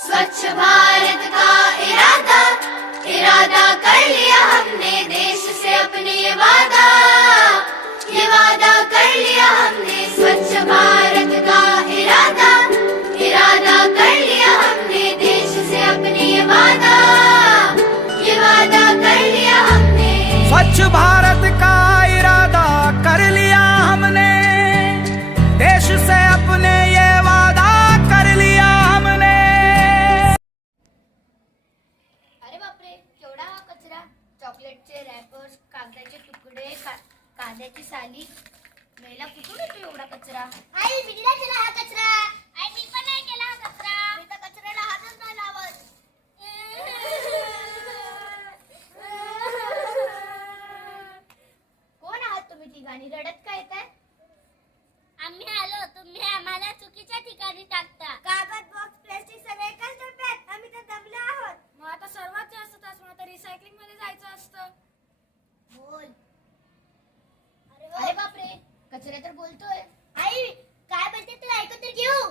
स्वच्छ भारत का इरादा इरादा कर लिया हमने, देश से अपने ये वादा कर लिया हमने। स्वच्छ भारत का इरादा इरादा कर लिया हमने, देश से अपने ये वादा कर लिया हमने। स्वच्छ भारत का इरादा कर लिया हमने, देश से अपने ये वादा कर लिया हमने। अरे बापरे, केवढा हा कचरा! चॉकलेटचे रॅपर्स, कागदाचे तुकडे, कांद्याची साली, मेला कुठून येतो एवढा कचरा? आई मी नाही केला हा कचरा. आई मी पण नाही केला हा कचरा. मी तर कचऱ्याला हातच नाही लावत. कोण आहात तुम्ही तिघांनी? रडत का येताय? आम्ही आलो, तुम्ही आम्हाला चुकीच्या ठिकाणी टाकता. कागद, बॉक्स, प्लास्टिक सगळे एकाच डब्यात. आम्ही तर दमलो आहोत. मग आता सर्वात जास्त तास मला रिसायकलिंग मध्ये जायचं असतं. बोल. अरे बापरे, कचरा तर बोलतोय. आई काय बोलते तू ऐकू तर घेऊ.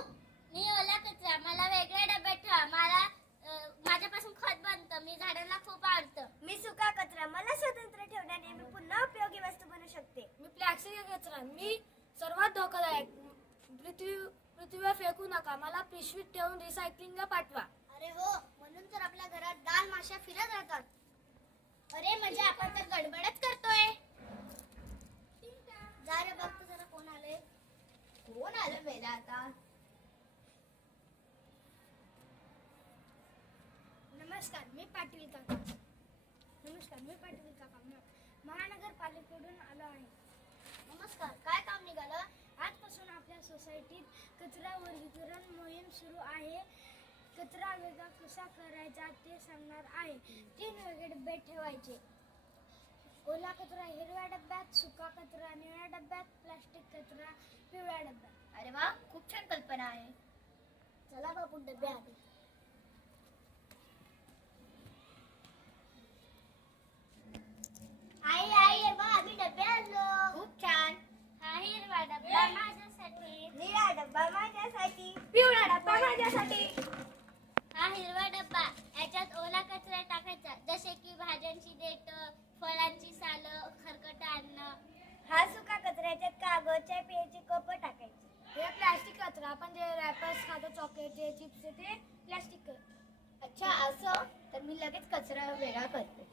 मी ओला कचरा, मला वेगळ्या डब्यात ठेवा. मला माझ्यापासून खत बनतं. मी झाडांना खूप आवडतं. मी सुका कचरा, मला स्वतंत्र ठेवण्याने मी पुन्हा उपयोगी वस्तू बनवू शकते. मी प्लास्टिक कचरा, मी सर्वात धोकादायक. पृथ्वीवर फेकू नका, मला पिशवीत ठेवून रिसायकलिंगला पाठवा. अरे हो, म्हणून तर आपल्या घरात दाल माशा फिरत राहतात. अरे म्हणजे आपण तर गडबडच करतोय. जा रे बघतो जरा कोण आले. कोण आलं मेला आता? नमस्कार, मी पाटील काका. महानगरपालिकेकडून आलो आहे. नमस्कार, काय काम निघालं? आजपासून आपल्या सोसायटीत कचरा वर्गीकरण मोहीम सुरू आहे. कचरा वेगळा कसा करायचा ते सांगणार आहे. 3 वेगळे डबे ठेवायचे. ओला कचरा हिरव्या डब्यात, सुका कचरा निळ्या डब्यात, प्लास्टिक कचरा पिवळ्या डब्यात. अरे वा, खूप छान कल्पना आहे. चला बाबू डबे आले. आई आई हे बघ आम्ही डबे आणलो. खूप छान. हा हिरवा डब्बा माझ्यासाठी, निळा डब्बा माझ्यासाठी, पिवळा डब्बा माझ्यासाठी. हा हिरवा डब्बा, याच्यात ओला कचरा टाकायचा, जसे की भाज्यांची देठ, फळांची सालं, खरकट अन्न. हा सुका कचऱ्याच्यात कागद, चाय पियाची कप टाकायची. हे प्लास्टिक कचरा, आपण जे रॅपर्स खातो, चॉकलेट, चिप्स, ते प्लास्टिक. अच्छा असं, तर मी लगेच कचरा वेगळा करते.